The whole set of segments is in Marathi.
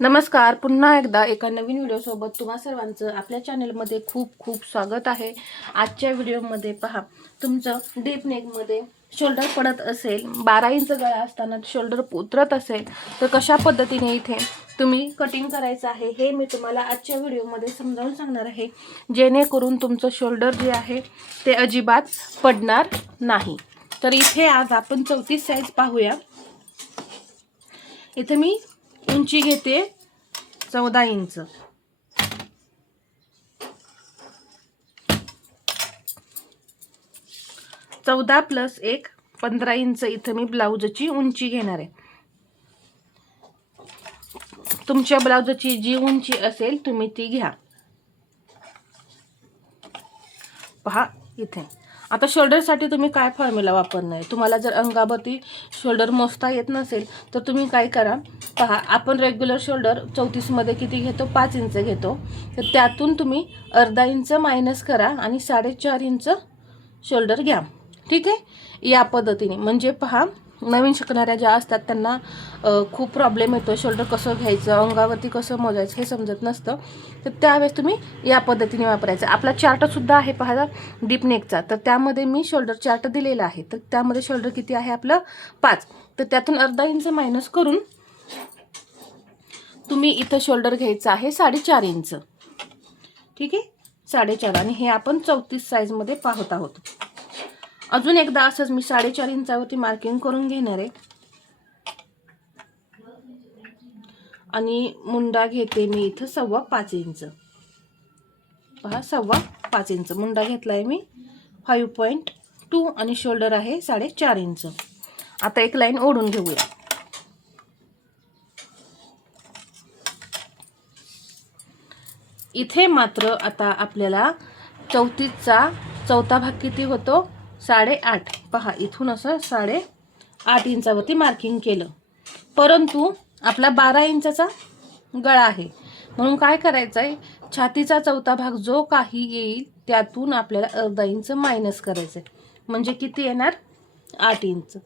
नमस्कार, पुन्हा एकदा एका नवीन व्हिडिओसोबत तुम्हा सर्वांचं आपल्या चॅनलमध्ये खूप खूप स्वागत आहे। आजच्या व्हिडिओमध्ये पहा, तुमचं डीप नेकमध्ये शोल्डर पडत असेल, 12 इंच गळा असताना शोल्डर उतरत असेल तर कशा पद्धतीने इथे तुम्ही कटिंग करायचं आहे हे मी तुम्हाला आजच्या व्हिडिओमध्ये समजावून सांगणार आहे, जेणेकरून तुमचं शोल्डर जे आहे ते अजिबात पडणार नाही। तर इथे आज आपण 34 साइज पाहूया। इथे मी उंची घेते 14 इंच। 14 प्लस 1 15 इंच इथे मी ब्लाउजची उंची घेणार आहे। तुमच्या ब्लाउजची जी उंची असेल तुम्ही ती घ्या। पहा इथे आता शोल्डर साठी तुम्ही काय फॉर्म्युला वापरणार आहे। तुम्हाला जर अंगावरती शोल्डर मोजता येत नसेल तर तुम्ही काय करा, पहा आपण रेग्युलर शोल्डर 34 मध्ये किती घेतो, 5 इंच घेतो, तर त्यातून तुम्ही अर्धा इंच मायनस करा आणि 4.5 इंच शोल्डर घ्या। ठीक आहे, या पद्धतीने म्हणजे पहा नवीन शिकणाऱ्या ज्या असतात त्यांना खूप प्रॉब्लेम येतो, शोल्डर कसं घ्यायचं, अंगावरती कसं मोजायचं हे समजत नसतं, तर त्यावेळेस तुम्ही या पद्धतीने वापरायचं। आपला चार्ट सुद्धा आहे पहा डीप नेकचा, तर त्यामध्ये मी शोल्डर चार्ट दिलेला आहे। तर त्यामध्ये शोल्डर किती आहे आपलं 5, तर त्यातून अर्धा इंच मायनस करून तुम्ही इथं शोल्डर घ्यायचं आहे 4.5 इंच। ठीक आहे, 4.5, आणि हे आपण 34 साइज मध्ये पाहत आहोत। अजून एकदा असंच मी 4.5 इंचावरती मार्किंग करून घेणार आहे आणि मुंडा घेते मी इथं 5.25 इंच। पहा 5.25 इंच मुंडा घेतलाय मी 5.2 आणि शोल्डर आहे 4.5 इंच। आता एक लाईन ओढून घेऊया। इथे मात्र आता आपल्याला 34 चा चौथा भाग किती होतो, 8.5। पहा इथून असं 8.5 इंचावरती मार्किंग केलं, परंतु आपला 12 इंचाचा गळा आहे म्हणून काय करायचं आहे, छातीचा चौथा भाग जो काही येईल त्यातून आपल्याला अर्धा इंच मायनस करायचं आहे, म्हणजे किती येणार 8 इंच।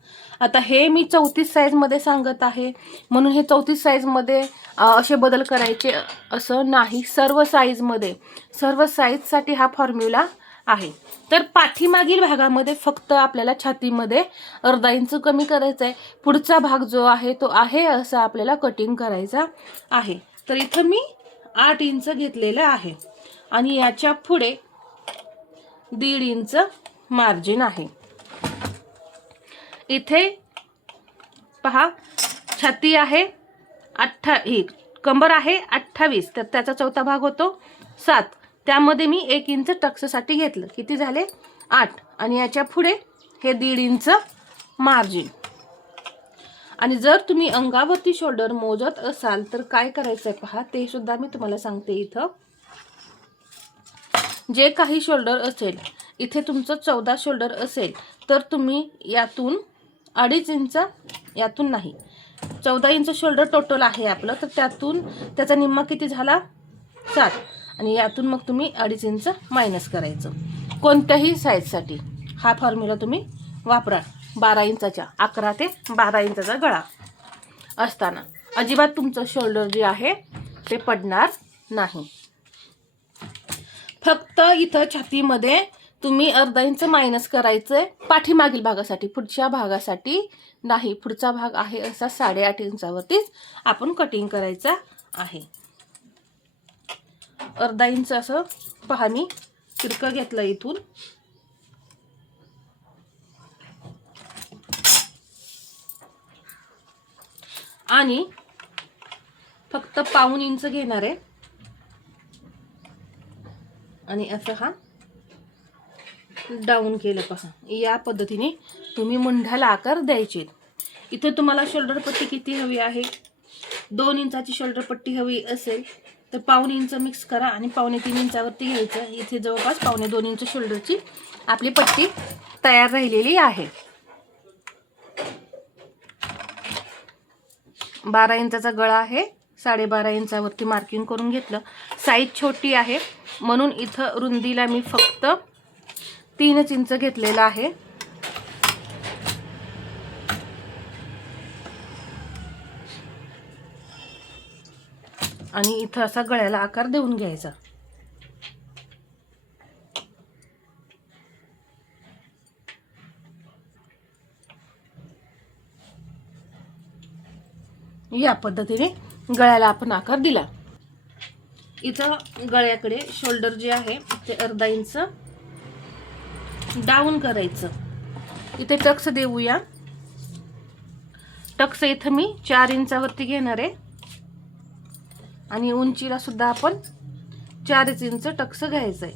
आता हे मी 34 साइज मध्ये सांगत आहे म्हणून हे 34 साइज मध्ये असे बदल करायचे असं नाही, सर्व साइज साठी हा फॉर्म्युला आहे। तर पाठीमागील भागामध्ये फक्त आपल्याला छातीमध्ये अर्धा इंच कमी करायचा आहे, पुढचा भाग जो आहे तो आहे असा आपल्याला कटिंग करायचा आहे। तर इथं मी 8 इंच घेतलेलं आहे आणि याच्या पुढे 1.5 इंच मार्जिन आहे। इथे पहा छाती आहे 28, कंबर आहे 28, तर त्याचा चौथा भाग होतो 7, त्यामध्ये मी 1 इंच टक्ससाठी घेतलं, किती झाले 8, आणि याच्या पुढे हे 1.5 इंच मार्जिन। आणि जर तुम्ही अंगावरती शोल्डर मोजत असाल तर काय करायचं आहे पहा, ते सुद्धा मी तुम्हाला सांगते। इथं जे काही शोल्डर असेल, इथे तुमचं 14 शोल्डर असेल तर तुम्ही यातून 2.5 इंच, यातून नाही 14 इंच शोल्डर टोटल आहे आपलं, तर त्यातून त्याचा निम्मा किती झाला 7, आणि यातून मग तुम्ही 2.5 इंच मायनस करायचं। कोणत्याही साईजसाठी हा फॉर्म्युला तुम्ही वापरा। 12 इंचाच्या 11 ते 12 इंचाचा गळा असताना अजिबात तुमचं शोल्डर जे आहे ते पडणार नाही। फक्त इथं छातीमध्ये तुम्ही अर्धा इंच मायनस करायचंय पाठीमागील भागासाठी, पुढच्या भागासाठी नाही। पुढचा भाग आहे असा 8.5 इंचावरतीच आपण कटिंग करायचा आहे। अर्धा इंच असं पहा मी तिरकं घेतलं इथून, आणि फक्त 1.25 इंच घेणार आहे आणि असं हा डाऊन केलं। पहा या पद्धतीने तुम्ही मुंढ्याला आकार द्यायचे। इथे तुम्हाला शोल्डर पट्टी किती हवी आहे, 2 इंचाची शोल्डर पट्टी हवी असेल तर 1.25 इंच मिक्स करा आणि 2.25-3 इंचावरती घ्यायचं। इथे जवळपास 2.25-2 इंच शोल्डरची आपली पट्टी तयार राहिलेली आहे। 12 इंचाचा गळा आहे, 12.5 इंचावरती मार्किंग करून घेतलं। साईज छोटी आहे म्हणून इथं रुंदीला मी फक्त 3 इंच घेतलेला आहे। आणि इथं असा गळ्याला आकार देऊन घ्यायचा. या पद्धतीने गळ्याला आपण आकार दिला. इथं गळ्याकडे शोल्डर जे आहे ते अर्धा इंच डाऊन करायचं. इथे टक्स देऊया. टक्स इथं मी 4 इंचावरती घेणार आहे आणि उंचीला सुद्धा आपण 4 इंच टक्स घ्यायचं आहे.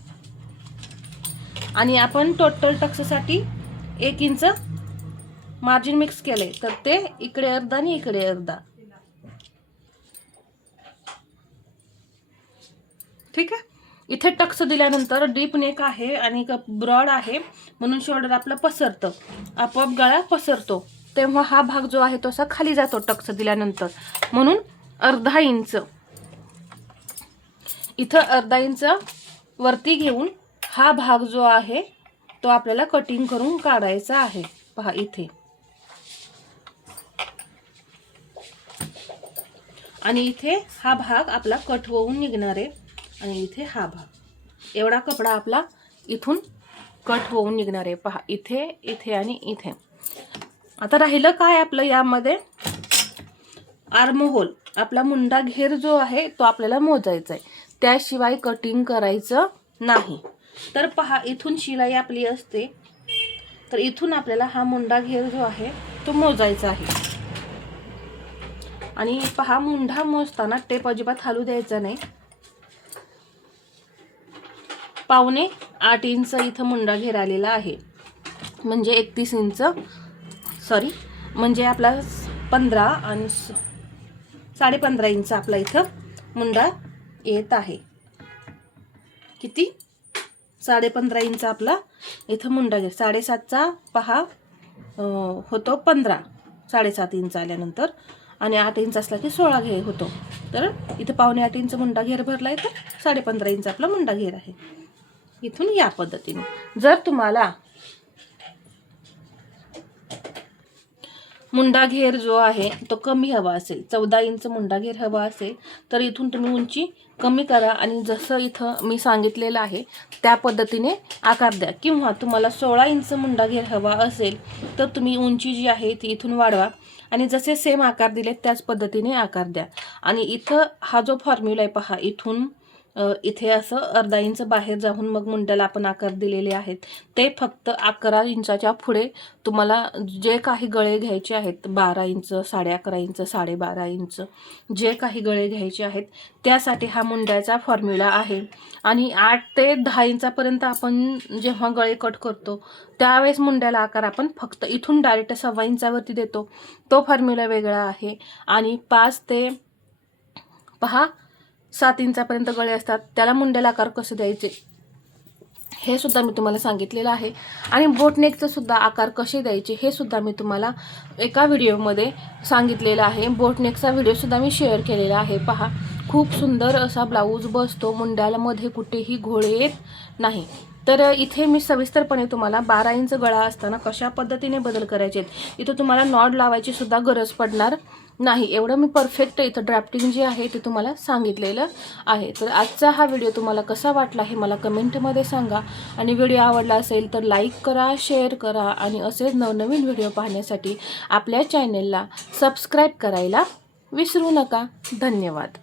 आणि आपण टोटल टक्ससाठी 1 इंच मार्जिन मिक्स केलंय, तर ते इकडे अर्धा आणि इकडे अर्धा. ठीक आहे. इथे टक्स दिल्यानंतर डीप नेक आहे आणि ब्रॉड आहे म्हणून शोल्डर आपलं पसरतं, आपोआप गळा पसरतो, तेव्हा हा भाग जो आहे तो असा खाली जातो टक्स दिल्यानंतर. म्हणून अर्धा इंच इथं अर्धा इंच वरती घेऊन हा भाग जो आहे तो आपल्याला कटिंग करून काढायचा आहे. पहा इथे आणि इथे हा भाग आपला कट होऊन निघणार आहे आणि इथे हा भाग, एवढा कपडा आपला इथून कट होऊन निघणार आहे. पहा इथे, इथे आणि इथे. आता राहिलं काय आपलं यामध्ये आर्म होल, आपला मुंडा घेर जो आहे तो आपल्याला मोजायचा आहे, त्याशिवाय कटिंग करायचं नाही. तर पहा इथून शिलाई आपली असते, तर इथून आपल्याला हा मुंडा घेर जो आहे तो मोजायचा आहे. आणि पहा मुंडा मोजताना टेप अजिबात हलू द्यायचा नाही. 5.8 इंच इथं मुंडा घेर आलेला आहे, म्हणजे 31 इंच, सॉरी म्हणजे आपला 15 आणि 15.5 इंच आपला इथं मुंडा येत आहे. किती? 15.5 इंच आपला इथं मुंडा घेर. 7.5चा पहा होतो 15, 7.5 इंच आल्यानंतर, आणि 8 इंच असला की 16 घेर होतो. तर इथं 5.8 इंच मुंडा घेर भरला आहे, तर 15.5 इंच आपला मुंडा घेर आहे. इथून या पद्धतीने. जर तुम्हाला मुंडा घेर जो आहे तो कमी हवा असेल, 14 इंच मुंडा घेर हवा असेल, तर इथून तुम्ही उंची कमी करा आणि जसं इथं मी सांगितलेलं आहे त्या पद्धतीने आकार द्या. किंवा तुम्हाला 16 इंच मुंडा घेर हवा असेल तर तुम्ही उंची जी आहे ती इथून वाढवा आणि जसे सेम आकार दिले त्याच पद्धतीने आकार द्या. आणि इथं हा जो फॉर्म्युला आहे पहा, इथून इथे असं अर्धा इंच बाहेर जाऊन मग मुंड्याला आपण आकार दिलेले आहेत, ते फक्त 11 इंचाच्या पुढे तुम्हाला जे काही गळे घ्यायचे आहेत, 12 इंच, 11.5 इंच, 12.5 इंच, जे काही गळे घ्यायचे आहेत त्यासाठी हा मुंड्याचा फॉर्म्युला आहे. आणि 8 ते 10 इंचापर्यंत आपण जेव्हा गळे कट करतो त्यावेळेस मुंड्याला आकार आपण फक्त इथून डायरेक्ट 1.25 इंचावरती देतो, तो फॉर्म्युला वेगळा आहे. आणि 5 ते पहा 7 इंचापर्यंत गळे असतात, त्याला मुंड्याला आकार कसे द्यायचे हे सुद्धा मी तुम्हाला सांगितलेलं आहे. आणि बोटनेकचं सुद्धा आकार कसे द्यायचे हे सुद्धा मी तुम्हाला एका व्हिडिओमध्ये सांगितलेलं आहे. बोटनेकचा व्हिडिओसुद्धा मी शेअर केलेला आहे. पहा खूप सुंदर असा ब्लाऊज बसतो, मुंड्याला मध्ये कुठेही घोळे येत नाही. तर इथे मी सविस्तरपणे तुम्हाला 12 इंच गळा असताना कशा पद्धतीने बदल करायचे, इथं तुम्हाला नॉड लावायची सुद्धा गरज पडणार नाही, एवढं मी परफेक्ट इथं ड्राफ्टिंग जे आहे ते तुम्हाला सांगितलेलं आहे. तर आजचा हा व्हिडिओ तुम्हाला कसा वाटला हे मला कमेंटमध्ये सांगा. आणि व्हिडिओ आवडला असेल तर लाईक करा, शेअर करा आणि असेच नवनवीन व्हिडिओ पाहण्यासाठी आपल्या चॅनेलला सबस्क्राईब करायला विसरू नका. धन्यवाद.